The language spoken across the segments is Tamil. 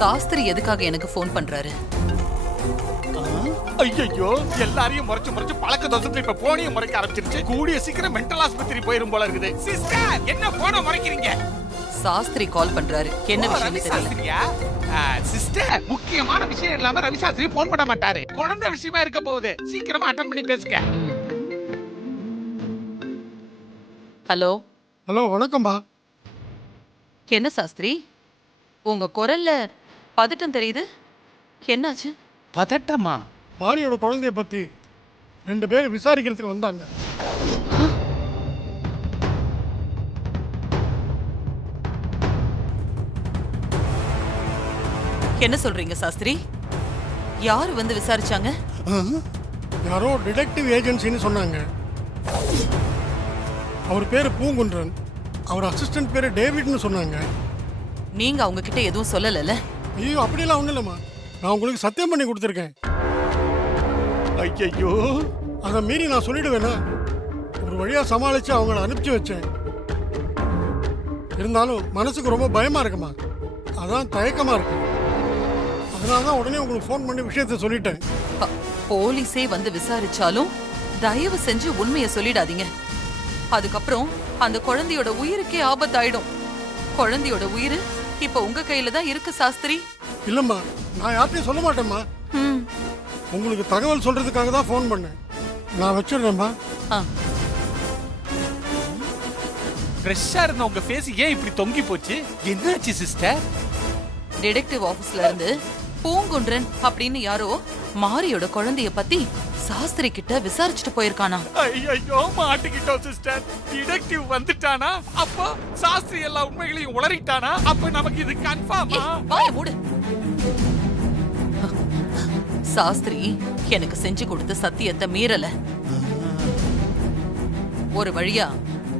சாஸ்திரி எதுக்காக எனக்கு ஃபோன் பண்றாரு? ஐயோ, எல்லாரையும் முறைச்சு முறைச்சு பழக்க தோசத்துல இப்ப போனியும் முறைக்க ஆரம்பிச்சிருச்சு. கூடிய சீக்கிரம் மென்டல் ஆஸ்பத்திரி போயிரும் போல இருக்குது. சிஸ்டர், என்ன போன முறைக்கிறீங்க? சாஸ்திரி கால் பண்றாரு. என்ன விஷயம் தெரியல. சிஸ்டர், முக்கியமான விஷயம் இல்லாம ரவி சாஸ்திரி போன் பண்ண மாட்டாரு. குழந்தை விஷயமா இருக்க போகுது. சீக்கிரமா அட்டெண்ட் பண்ணி பேசுங்க. ஹலோ. ஹலோ, வணக்கம்பா. என்ன சாஸ்திரி, உங்க குரல்ல பதட்டம் தெரியுது. என்னாச்சு? பதட்டமா? மாரியோட குழந்தைய பத்தி 2 பேர் விசாரிக்கிறதுக்கு வந்தாங்க. என்ன சொல்றீங்க சாஸ்திரி? யார் வந்து விசாரிச்சாங்க? யாரோ டிடெக்டிவ் ஏஜென்சின்னு சொன்னாங்க. அவர் பேரு பூங்குன்றன், அவர் அசிஸ்டன்ட் பேரு டேவிட்னு சொன்னாங்க. நீங்க அவங்க கிட்ட எதுவும் சொல்லல? ஐயோ, அப்படியெல்லாம் ஒன்றும் இல்லைம்மா. நான் உங்களுக்கு சத்தியம் பண்ணி கொடுத்துருக்கேன். ஐயோ, அதை மீறி நான் சொல்லிடுவேனா? ஒரு வழியா சமாளிச்சு அவங்கள அனுப்பிச்சு வச்சேன். இருந்தாலும் மனசுக்கு ரொம்ப பயமா இருக்குமா, அதான் தயக்கமா இருக்கு. அதனால தான் உடனே உங்களுக்கு ஃபோன் பண்ணி விஷயத்த சொல்லிட்டேன். போலீஸே வந்து விசாரிச்சாலும் தயவு செஞ்சு உண்மையை சொல்லிடாதீங்க. அதுக்கப்புறம் அந்த குழந்தையோட உயிருக்கே ஆபத்தாயிடும். குழந்தையோட உயிர் இப்ப உங்க கையில தான் இருக்கு சாஸ்திரி. இல்லம்மா, நான் யார்ட்டையும் சொல்ல மாட்டேம்மா. உங்களுக்கு தகவல் சொல்றதுக்காக தான் ஃபோன் பண்ணேன். நான் வச்சிடுறேம்மா. ஃப்ரெஷ்ஷா இருந்த உங்க ஃபேஸ் ஏன் இப்படி தொங்கி போச்சு? என்னாச்சு சிஸ்டர்? டிடெக்டிவ் ஆபீஸ்ல இருந்து பூங்குன்றன் அப்படின்னு யாரோ மாரியோட குழந்தைய பத்தி சாஸ்திரி கிட்ட விசாரிச்சுட்டு போயிருக்கானா. ஐயோ, மாட்டிக்கிட்டோம் சிஸ்டர். டிடெக்டிவ் வந்துட்டானா? அப்போ சாஸ்திரி எல்லா உண்மைகளையும் உளறிட்டானா? அப்ப நமக்கு இது கன்ஃபார்மா? வாய மூடு. சாஸ்திரி எனக்கு செஞ்சு கொடுத்த சத்தியத்தை மீறல. ஒரு வழியா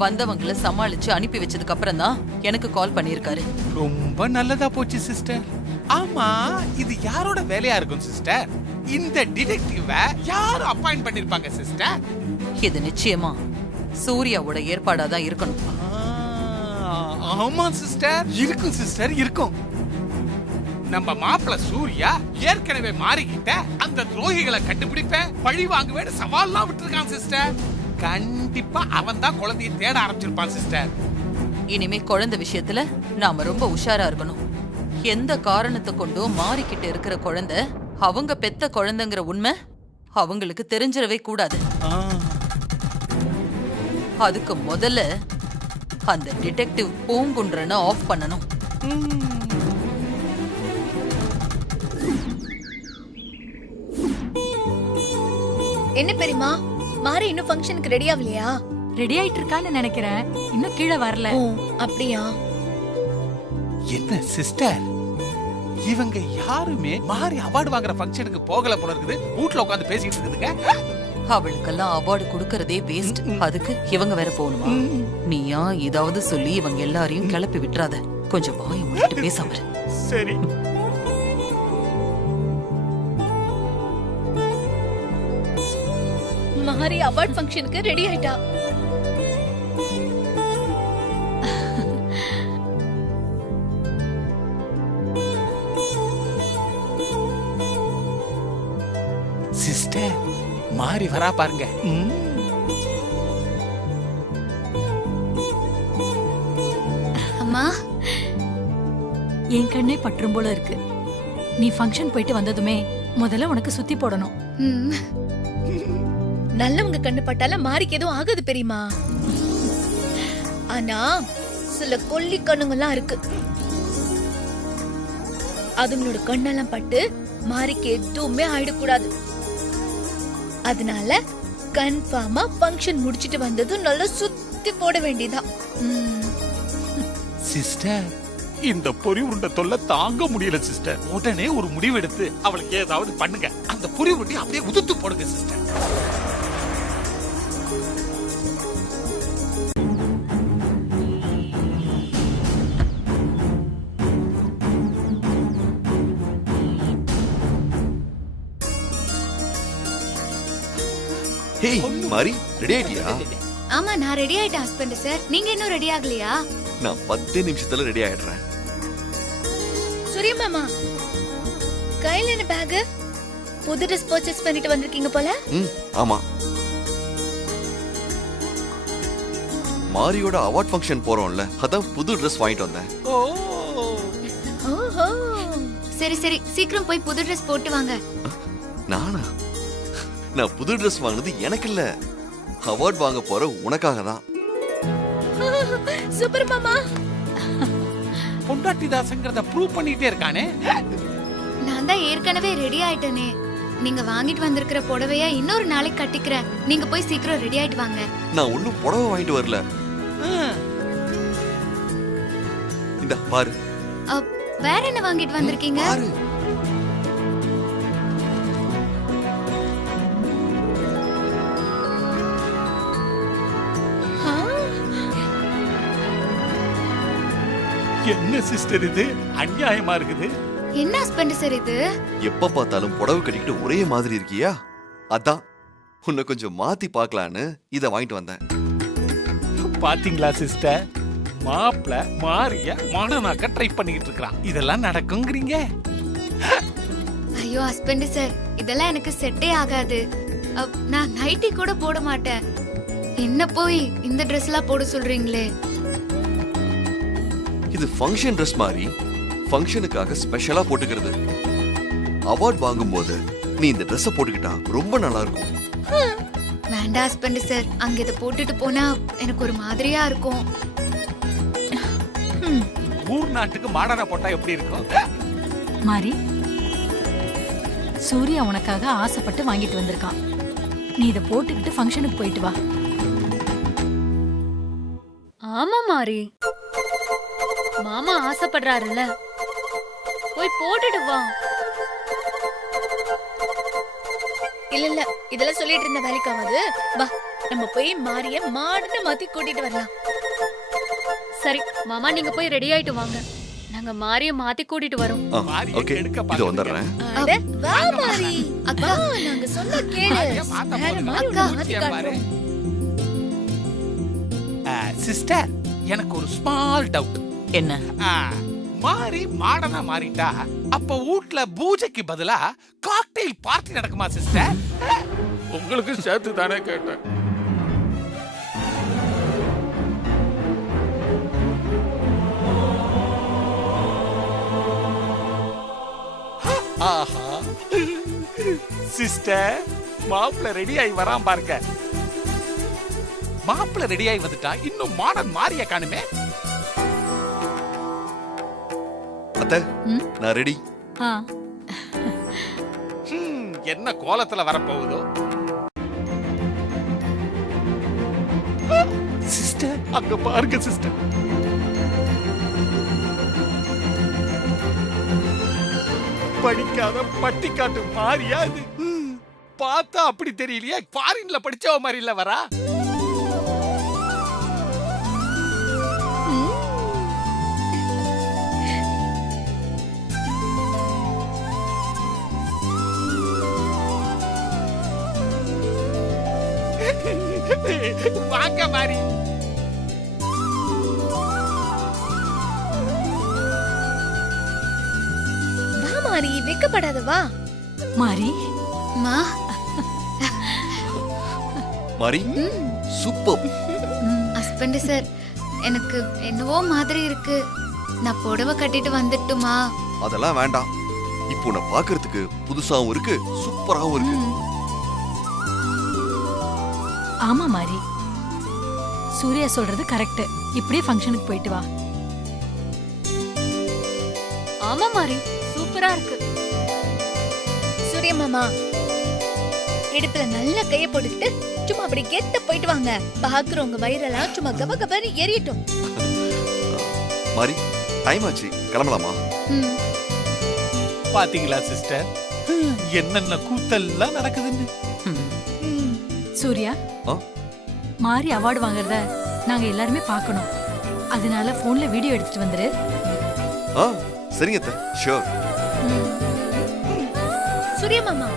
வந்தவங்களை சமாளிச்சு அனுப்பி வச்சதுக்கு அப்புறம் தான் எனக்கு கால் பண்ணிருக்காரு. ரொம்ப நல்லதா போச்சு சிஸ்டர். ஆமா, இது யாரோட வேலையா இருக்கும் சிஸ்டர்? இந்த டிடெக்டிவ யார் அப்பாயிண்ட் பண்ணிருப்பாங்க சிஸ்டர்? இது நிச்சயமா சூர்யாவோட ஏற்பாடா தான் இருக்கணும். ஆமா சிஸ்டர், இருக்கும் சிஸ்டர், இருக்கும். நம்ம மாப்பிள்ள சூர்யா ஏற்கனவே மாறிக்கிட்ட அந்த துரோகிகளை கண்டுபிடிப்பேன், பழி வாங்குவேன்னு சவால்லாம் விட்டுருக்கான் சிஸ்டர். கண்டிப்பா அவன் தான் குழந்தையை தேட ஆரம்பிச்சிருப்பான் சிஸ்டர். இனிமே குழந்தை விஷயத்துல நாம ரொம்ப உஷாரா இருக்கணும். எந்த காரணத்தை கொண்டும் மாறிக்கிட்டு இருக்கிற குழந்தை அவங்க பெத்த குழந்தைங்கிற உண்மை அவங்களுக்கு தெரிஞ்சிடவே கூடாது. அதுக்கு முதல்ல அந்த டிடெக்டிவ் பூங்குன்றனை ஆஃப் பண்ணணும். என்ன பெரியமா, மாறி இன்னும் ஃபங்க்ஷனுக்கு ரெடி ஆகலையா? ரெடி ஆயிட்டு இருக்கான்னு நினைக்கிறேன், இன்னும் கீழே வரல. அப்படியா? என்ன சிஸ்டர், இவங்க யாருமே மாறி அவார்டு வாங்குற ஃபங்க்ஷனுக்கு போகல போல இருக்குது. வீட்ல உட்கார்ந்து பேசிட்டு இருக்குதுங்க. அவளுக்கெல்லாம் அவார்டு கொடுக்கறதே வேஸ்ட். அதுக்கு இவங்க வேற போகணுமா? நீயா ஏதாவது சொல்லி இவங்க எல்லாரையும் கிளப்பி விட்டுறாத. கொஞ்சம் வாயை மூடிட்டு பேசாம இரு. சரி. மாறி அவார்ட் ஃபங்க்ஷனுக்கு ரெடி ஆயிட்டா. சிஸ்டர், மாறி வரா பாருங்க. அம்மா, என் கண்ணே பற்றும் போல இருக்கு. நீ ஃபங்க்ஷன் போயிட்டு வந்ததுமே முதல்ல உனக்கு சுத்தி போடணும். நல்லவங்க கண்ணு பட்டால மாறிக்கு எதுவும் ஆகாது பெரியமா. ஆனா சில கொல்லி கண்ணுங்கெல்லாம் இருக்கு. அதுங்களோட கண்ணெல்லாம் பட்டு மாறிக்கு எதுவுமே ஆயிடக்கூடாது. அதனால கன்ஃபார்மா ஃபங்க்ஷன் முடிச்சிட்டு வந்ததும் நல்லா சுத்தி போட வேண்டியதா. சிஸ்டர், இந்த பொறி உருண்டை தொல்லை தாங்க முடியல சிஸ்டர். உடனே ஒரு முடிவு எடுத்து அவளுக்கு ஏதாவது பண்ணுங்க. அந்த பொறி உருண்டை அப்படியே உதுத்து போடுங்க சிஸ்டர். ஹே மாரி, ரெடி ஆயிட்டியா? ஆமா, நான் ரெடி ஆயிட்டேன் ஹஸ்பண்ட் சார். நீங்க இன்னும் ரெடி ஆகலையா? நான் 10 நிமிஷத்துல ரெடி ஆயிடுறேன். சூரிய மாமா கையில என்ன பேக்? புது ட்ரெஸ் பர்ச்சேஸ் பண்ணிட்டு வந்திருக்கீங்க போல. ஆமா, மாரியோட அவார்ட் ஃபங்க்ஷன் போறோம்ல, அதான் புது ட்ரெஸ் வாங்கிட்டு வந்தேன். ஓஹோ, சரி சரி, சீக்கிரம் போய் புது ட்ரெஸ் போட்டு வாங்க. நானா? நான் புது ட்ரெஸ் வாங்குனது எனக்கு இல்ல, அவார்ட் வாங்க போற உனக்காக தான். சூப்பர் மாமா. பொண்டாட்டி தாசங்கிறத ப்ரூவ் பண்ணிட்டே இருக்கானே. நான் தான் ஏற்கனவே ரெடி ஆயிட்டேனே. நீங்க வாங்கிட்டு வந்திருக்கிற புடவைய இன்னொரு நாளைக்கு கட்டிக்கிறேன். நீங்க போய் சீக்கிரம் ரெடி ஆயிட்டு வாங்க. நான் ஒண்ணும் புடவை வாங்கிட்டு வரல. இந்த பாரு. வேற என்ன வாங்கிட்டு வந்திருக்கீங்க? பாரு. என்ன சிஸ்டர் இது அநியாயமா இருக்குது. என்ன ஹஸ்பண்ட் சார் இது? எப்ப பார்த்தாலும் புடவை கட்டிக்கிட்டு ஒரே மாதிரி இருக்கியா, அதான் உன்னை கொஞ்சம் மாத்தி பார்க்கலான்னு இத வாங்கிட்டு வந்தேன். பாத்தீங்களா சிஸ்டர், மாப்பிள மாரிய மாடனாக்க ட்ரை பண்ணிட்டு இருக்கான். இதெல்லாம் நடக்குங்கிறீங்க? ஐயோ ஹஸ்பண்ட் சார், இதெல்லாம் எனக்கு செட்டே ஆகாது. நான் நைட்டி கூட போட மாட்டேன். என்ன போய் இந்த Dress எல்லாம் போட சொல்றீங்களே? இது ஃபங்க்ஷன் ட்ரெஸ் மாதிரி, ஃபங்க்ஷனுக்காக ஸ்பெஷலா போட்டுக்கிறது. அவார்ட் வாங்கும்போது நீ இந்த ட்ரெஸ்ஸை போட்டுக்கிட்டா ரொம்ப நல்லா இருக்கும். வேண்டாம் ஹஸ்பண்ட் சார், அங்க இதை போட்டுட்டு போனா எனக்கு ஒரு மாதிரியா இருக்கும். ஊர் நாட்டுக்கு மாடனா போட்டா எப்படி இருக்கும்? மாரி, சூர்யா உனக்காக ஆசைப்பட்டு வாங்கிட்டு வந்திருக்கான். நீ இதை போட்டுக்கிட்டு ஃபங்க்ஷனுக்கு போயிட்டு வா. ஆமா மாரி, மாமா ஆசைப்படுறாருல்ல, போய் போட்டுட்டு வா. இல்ல இல்ல, இதெல்லாம் சொல்லிட்டு இருந்த வேலைக்காவது வா, நம்ம போய் மாரிய மாடன மாத்தி கூட்டிட்டு வரலாம். சரி மாமா, நீங்க போய் ரெடி ஆயிட்டு வாங்க, நாங்க மாரிய மாத்தி கூட்டிட்டு வரோம். ஓகே, இது வந்துடுறேன். அட வா மாரி, அக்கா நாங்க சொன்ன கேளு. வேற மாதிரி அக்கா, மாத்தி காட்டுறோம். சிஸ்டர், எனக்கு ஒரு ஸ்மால் டவுட். என்ன? மாறி மாடனா மாறிட்டா அப்ப வீட்ல பூஜைக்கு பதிலா காக்டெயில் பார்ட்டி நடக்குமா சிஸ்டர்? உங்களுக்கு சேர்த்து தானே கேட்டேன். ஆஹா சிஸ்டர், மாப்பிள்ள ரெடி ஆகி வரான் பாருங்க. மாப்பிள்ள ரெடி ஆகி வந்துட்டா இன்னும் மாடன் மாறிய காணுமே. அத்தை, நான் ரெடி. என்ன கோலத்துல வரப்போகுதோ. சிஸ்டர், அங்க பாருங்க சிஸ்டர். படிக்காத பட்டிக்காட்டு மாறியா இது? பார்த்தா அப்படி தெரியலையே, ஃபாரின்ல படிச்சவ மாதிரி இல்ல வரா. வாங்க மாறி. வா மாரி, வெக்கப்படாத வா. மாரி, மா மாரி, சூப்பர். ஹஸ்பண்ட் சார், எனக்கு என்னவோ மாதிரி இருக்கு. நான் புடவை கட்டிட்டு வந்துட்டுமா? அதெல்லாம் வேண்டாம். இப்போ உன்னை பார்க்கிறதுக்கு புதுசாவும் இருக்கு, சூப்பராவும் இருக்கு. ஆமா மாரி, சூர்யா சொல்றது கரெக்ட். இப்படியே ஃபங்க்ஷனுக்கு போயிட்டு வா. ஆமா மாரி, சூப்பரா இருக்கு. சூரிய மாமா, இடுப்புல நல்ல கைய போட்டுக்கிட்டு சும்மா அப்படி கெத்த போயிட்டு வாங்க. பாக்குறவங்க வயிறெல்லாம் சும்மா கப கபன்னு எரியட்டும். மாரி, டைம் ஆச்சு, கிளம்பலாமா? பாத்தீங்களா சிஸ்டர், என்னென்ன கூத்தெல்லாம் நடக்குதுன்னு. சூர்யா, மாரி அவார்டு வாங்குறத நாங்க எல்லாருமே பார்க்கணும். அதனால போன்ல வீடியோ எடுத்துட்டு வந்துரு. சரிங்க அத்தை, ஷூர். சூரிய மாமா,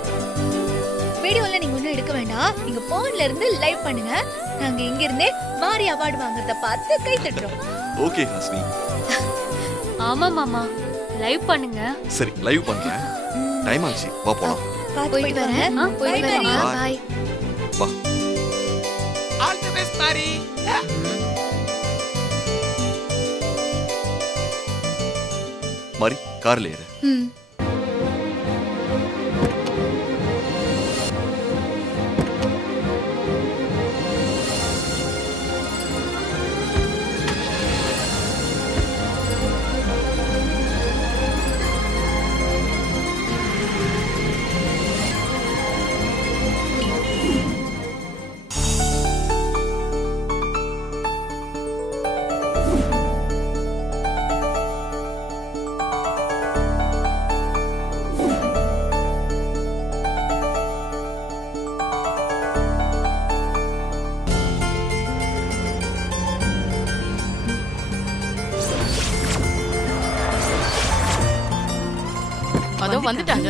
வீடியோல நீங்க ஒண்ணும் எடுக்க வேண்டாம். நீங்க போன்ல இருந்து லைவ் பண்ணுங்க. நாங்க இங்க இருந்தே மாரி அவார்டு வாங்குறத பார்த்து கை தட்டுறோம். ஓகே ஹாஸ்னி. ஆமா மாமா, லைவ் பண்ணுங்க. சரி லைவ் பண்றேன். டைம் ஆச்சு, வா போலாம். போயிட்டு வரேன். போயிட்டு வரேன். Bye. பாய். வா. ஆல் தி பெஸ்ட் மாரி. மாரி கார்ல ஏறு. ம். அதோ வந்துட்டாங்க.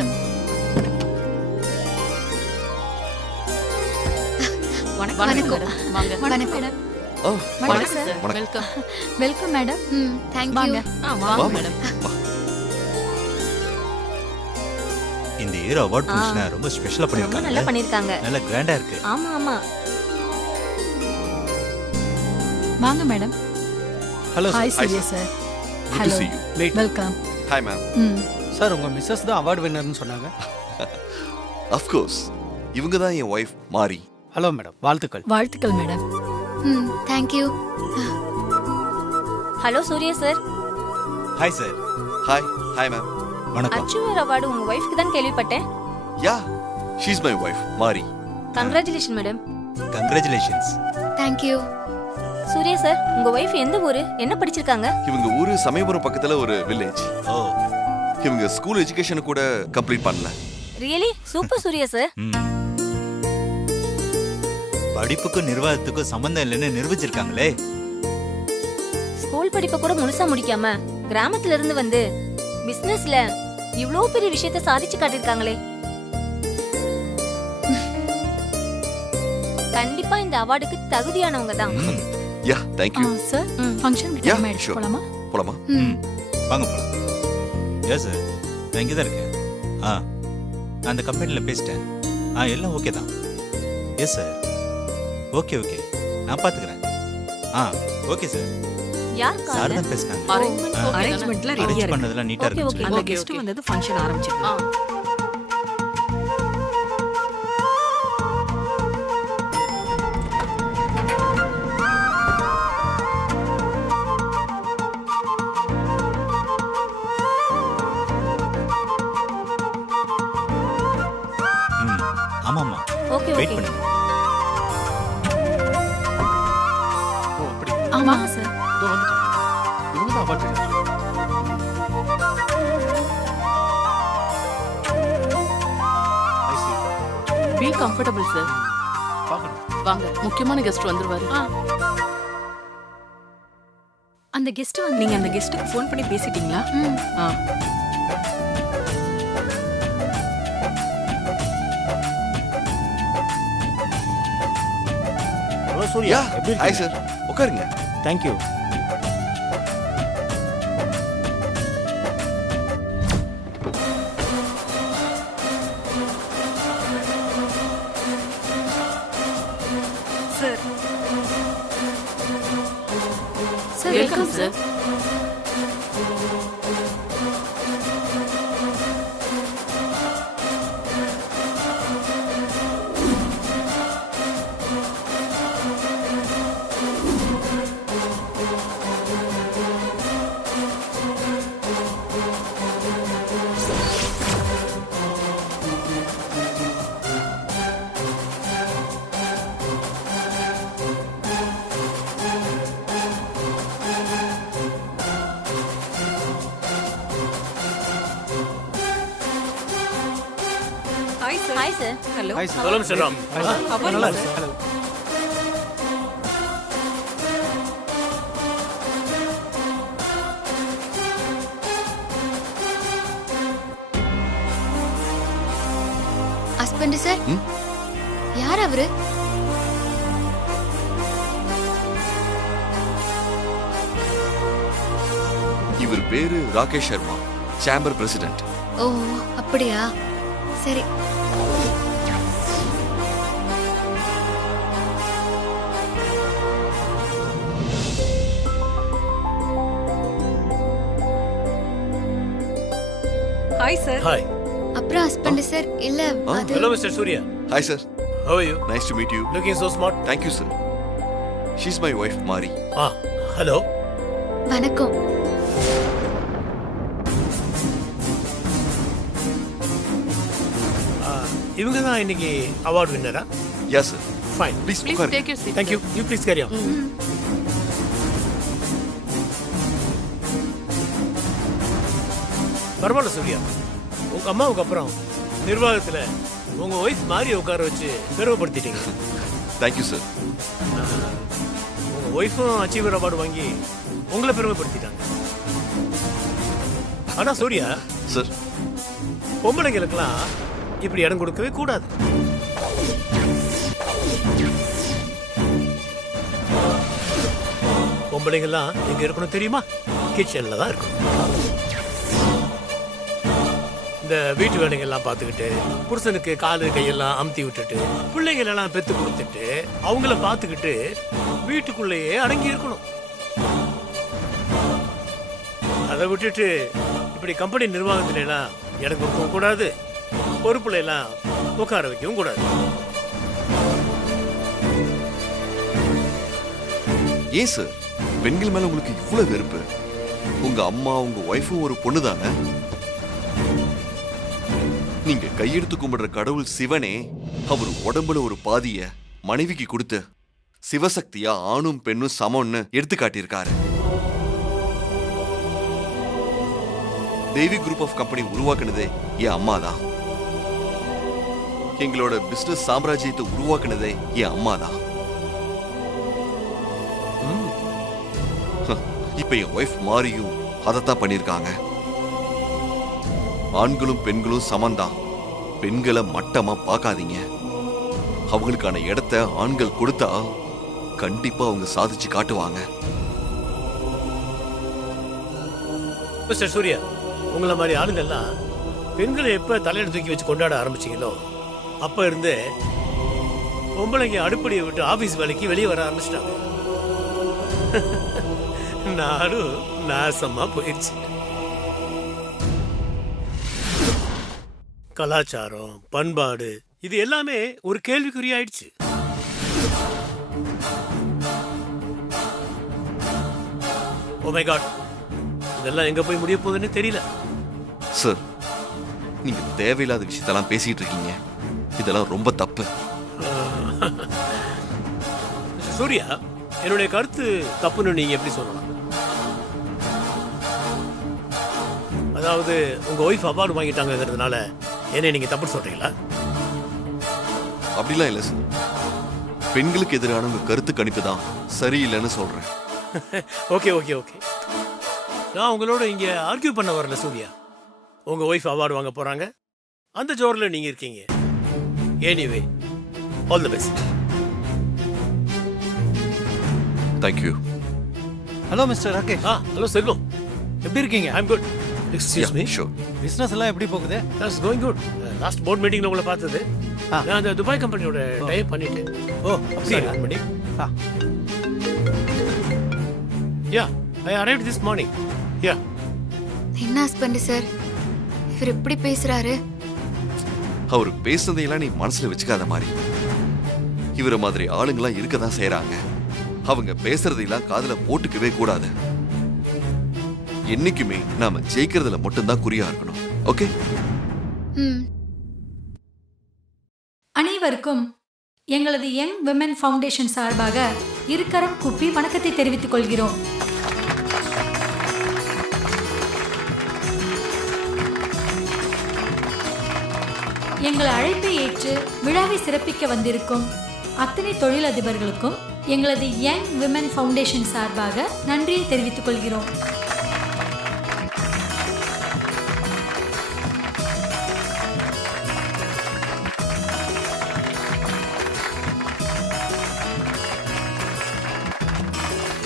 வணக்கம் வணக்கம். மேடம். வாங்க. வணக்கம். ஆ, வணக்கம் சார். வணக்கம். வெல்கம். Welcome madam. ம். Thank you. வாங்க. வாங்க வா மேடம். வா. இந்த இயர் அவார்ட் ஃபங்க்ஷனை ரொம்ப ஸ்பெஷலா பண்ணிருக்காங்க. நல்லா பண்ணிருக்காங்க. நல்ல கிராண்டா இருக்கு. ஆமா ஆமா. வாங்க madam. Hello hi Hi, Surya sir. Sir. Good to hello. see you. Welcome. Hi ma'am. ம். சார் உங்க மிஸ்ஸஸ் தான் அவார்டு வின்னர்னு சொன்னாங்க. Of course. இவங்க தான் என் ஒய்ஃப் மாரி. ஹலோ மேடம், வாழ்த்துக்கள். வாழ்த்துக்கள் மேடம். ம். Thank you. Hello Surya sir. Hi sir. Hi. Hi ma'am. வணக்கம். அச்சுவர் அவார்டு உங்க ஒய்ஃப்க்கு தான் கேள்விப்பட்டேன். Yeah. She's my wife, Mari. Congratulation madam. Congratulations. Thank you. Surya sir, உங்க ஒய்ஃப் எந்த ஊரு, என்ன படிச்சிருக்காங்க? இவங்க ஊரு சமயபுரம் பக்கத்துல ஒரு வில்லேஜ். ஓ. இவங்க ஸ்கூல் எஜுகேஷன் கூட கம்ப்ளீட் பண்ணல. Really super Surya sir. ம். படிப்புக்கும் நிர்வாகத்துக்கும் சம்பந்தம் இல்லைன்னு நிரூபிச்சிருக்காங்களே. ஸ்கூல் படிப்பை கூட முழுசா முடிக்காம கிராமத்துல இருந்து வந்து பிசினஸ்ல இவ்ளோ பெரிய விஷயத்தை சாதிச்சு காட்டிருக்காங்களே. கண்டிப்பா இந்த அவார்டுக்கு தகுதியானவங்க தான். ம். Yeah, thank you. சார் ம். ஃபங்க்ஷனுக்கு Yeah, டைம் ஆயிடுச்சு. sure. போலாமா? போலாமா? ம். வாங்க போலாம். எஸ் சார், நான் இங்கே தான் இருக்கேன். நான் அந்த கம்பெனியில் பேசிட்டேன். எல்லாம் ஓகே தான். Yes sir. ஓகே ஓகே, நான் பார்த்துக்கிறேன். Okay sir. யார் சார் கார்ல? தான் பேசினாங்க. Arrangement okay தானே? அரேஞ்ச்மெண்ட்ல ரெடியா அரேஞ்ச் இருக்கு. பண்ணதெல்லாம் நீட்டாக Okay, இருந்துச்சு. okay. அந்த Okay, கெஸ்ட் okay. வந்தது ஃபங்க்ஷன் ஆரம்பிச்சிடலாம். ம். ஆமாம்மா, ஓகே வெயிட் ஓகே. பண்ணுங்க. ஓ அப்படி. ஆமா சார். இதோ வந்துட்டாங்க. இவங்க தான் award winner. I see. Be comfortable sir. பார்க்கணும். வாங்க, முக்கியமான கெஸ்ட் வந்துருவாரு. அந்த கெஸ்ட் வந்து நீங்க அந்த கெஸ்ட்டுக்கு ஃபோன் பண்ணி பேசிட்டீங்களா? ம். ஆ. Hello Surya, Yeah. எப்படி Hi இருக்கீங்க? sir. உட்காருங்க. Thank you. Sir. Sir welcome welcome sir. Sir. Hi sir. Hi sir. Hello. Hi, sir. சொல்லுங்க செல்லம். Hi, sir. How are நல்லா you, இருக்கு. sir? Hello. Husband sir. ம்? யார் அவரு? இவர் பேரு Rakesh Sharma. Chamber president. Oh அப்படியா, சரி. Hi sir. ஹாய். அப்புறம் ஹஸ்பண்ட் சார் இல்ல அது hello mister Surya. Hi sir. How are you? Nice to meet you. Looking so smart. Thank you, sir. She's my wife, Mari. Hello. வணக்கம். இவங்க தான் இன்னைக்கு அவார்ட் வின்னரா? Yes, sir. Fine. Please, please உட்காருங்க. Take your seat. Thank you. You please carry on. பரவாயில்ல சூர்யா. உங்க அம்மாவுக்கு அப்புறம் நிர்வாகத்துல உங்க ஒய்ஃப் மாறி உட்கார வச்சு பெருமைப்படுத்திட்டீங்க. Thank you, sir. உங்க ஒய்ஃபும் அச்சீவர் அவார்டு வாங்கி உங்களை பெருமைப்படுத்திட்டாங்க. ஆனா சூர்யா, Sir. பொம்பளைங்களுக்கெல்லாம் இப்படி இடம் கொடுக்கவே கூடாது. பொம்பளைங்கெல்லாம் எங்க இருக்கணும் தெரியுமா? கிச்சன்ல தான் இருக்கணும். இந்த வீட்டு வேலைகள்லாம் பார்த்துக்கிட்டு, புருஷனுக்கு காலு கையெல்லாம் அமுத்தி விட்டுட்டு, பிள்ளைங்களெல்லாம் பெத்து கொடுத்துட்டு, அவங்கள பார்த்துக்கிட்டு வீட்டுக்குள்ளேயே அடங்கி இருக்கணும். அதை விட்டுட்டு இப்படி கம்பெனி நிர்வாகத்துல எல்லாம் இடம் கொடுக்கவும் கூடாது, பொறுப்புல எல்லாம் உட்கார வைக்கவும் கூடாது. ஏன் சார் பெண்கள் மேல உங்களுக்கு இவ்வளவு வெறுப்பு? உங்க அம்மா உங்க ஒய்ஃபும் ஒரு பொண்ணு தானே? நீங்க கையெடுத்து கும்பிடுற கடவுள் சிவனே அவர் உடம்புல ஒரு பாதிய மனைவிக்கு கொடுத்து சிவசக்தியா ஆணும் பெண்ணும் சமம்னு எடுத்து காட்டியிருக்காரு. தேவி குரூப் ஆஃப் கம்பெனி உருவாக்குனதே என் அம்மா தான். எங்களோட பிசினஸ் சாம்ராஜ்யத்தை உருவாக்குனதே என் அம்மா தான். இப்ப என் ஒய்ஃப் மாரியும் அதைத்தான் பண்ணிருக்காங்க. ஆண்களும் பெண்களும் சமந்தான். பெண்களை மட்டமா பார்க்காதீங்க. அவங்களுக்கான இடத்தை ஆண்கள் கொடுத்தா கண்டிப்பா அவங்க சாதிச்சு காட்டுவாங்க. மிஸ்டர் சூர்யா, உங்களை மாதிரி ஆளுங்கள்லாம் பெண்களை எப்ப தலையில தூக்கி வச்சு கொண்டாட ஆரம்பிச்சீங்களோ அப்ப இருந்து பொம்பளைங்க அடுப்படியை விட்டு ஆபீஸ் வேலைக்கு வெளியே வர ஆரம்பிச்சிட்டாங்க. நானும் நாசமா போயிடுச்சு. கலாச்சாரம், பண்பாடு இது எல்லாமே ஒரு கேள்விக்குறியாயிடுச்சு. ஓ மை காட், இதெல்லாம் எங்க போய் முடிய போகுதுன்னு தெரியல. சார், நீங்க தேவையில்லாத விஷயத்தெல்லாம் பேசிட்டு இருக்கீங்க. இதெல்லாம் ரொம்ப தப்பு. சூர்யா, என்னுடைய கருத்து தப்புன்னு நீங்க எப்படி சொல்லலாம்? அதாவது உங்க ஒய்ஃப் அவார்டு வாங்கிட்டாங்கிறதுனால என்ன நீங்க தப்பு சொல்றீங்களா? அப்படிலாம் இல்லை சார். பெண்களுக்கு எதிரான உங்க கருத்து கணிப்பு தான் சரியில்லைன்னு சொல்றேன். ஓகே ஓகே ஓகே, நான் உங்களோட இங்க ஆர்கியூ பண்ண வரல சூர்யா. உங்க ஒய்ஃப் அவார்டு வாங்க போறாங்க, அந்த ஜோர்ல நீங்க இருக்கீங்க. Anyway, all the best. Thank you. Hello mister Rakesh. Hello Selvam, எப்படி இருக்கீங்க? I am good. Excuse me. Sure. Business எல்லாம் எப்படி போகுது? That's going good. Last board மீட்டிங்ல உங்களை பார்த்தது. நான் அந்த துபாய் கம்பெனியோட டைப் பண்ணிட்டேன். ஓ அப்படியா? பண்ணி. யா, ஐ அரைவ்ட் திஸ் மார்னிங். யா. என்ன ஹஸ்பண்ட் சார் இவர் எப்படி பேசுறாரு? அவர் பேசுனதையெல்லாம் நீ மனசுல வச்சுக்காத மாதிரி. இவர மாதிரி ஆளுங்கெல்லாம் இருக்கதான் செய்யறாங்க. அவங்க பேசுறதையெல்லாம் காதுல போட்டுக்கவே கூடாது. என்னைக்குமே நாம ஜெயிக்கிறதுல மட்டும்தான் குறியா இருக்கணும். ஓகே? அனைவருக்கும் எங்களது யங் விமென் ஃபவுண்டேஷன் சார்பாக இருக்கரம் கூப்பி வணக்கத்தை தெரிவித்துக் கொள்கிறோம். எங்கள் அழைப்பை ஏற்று விழாவை சிறப்பிக்க வந்திருக்கும் அத்தனை தொழிலதிபர்களுக்கும் எங்களது யங் விமென் ஃபவுண்டேஷன் சார்பாக நன்றியை தெரிவித்துக் கொள்கிறோம்.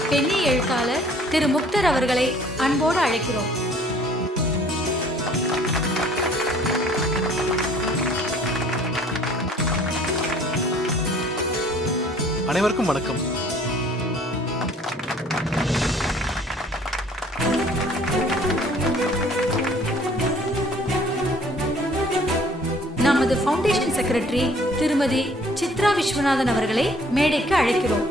பெண்ணி எழுத்தாளர் திரு முக்தர் அவர்களை அன்போடு அழைக்கிறோம். அனைவருக்கும் வணக்கம். நமது ஃபவுண்டேஷன் செக்ரட்டரி திருமதி சித்ரா விஸ்வநாதன் அவர்களை மேடைக்கு அழைக்கிறோம்.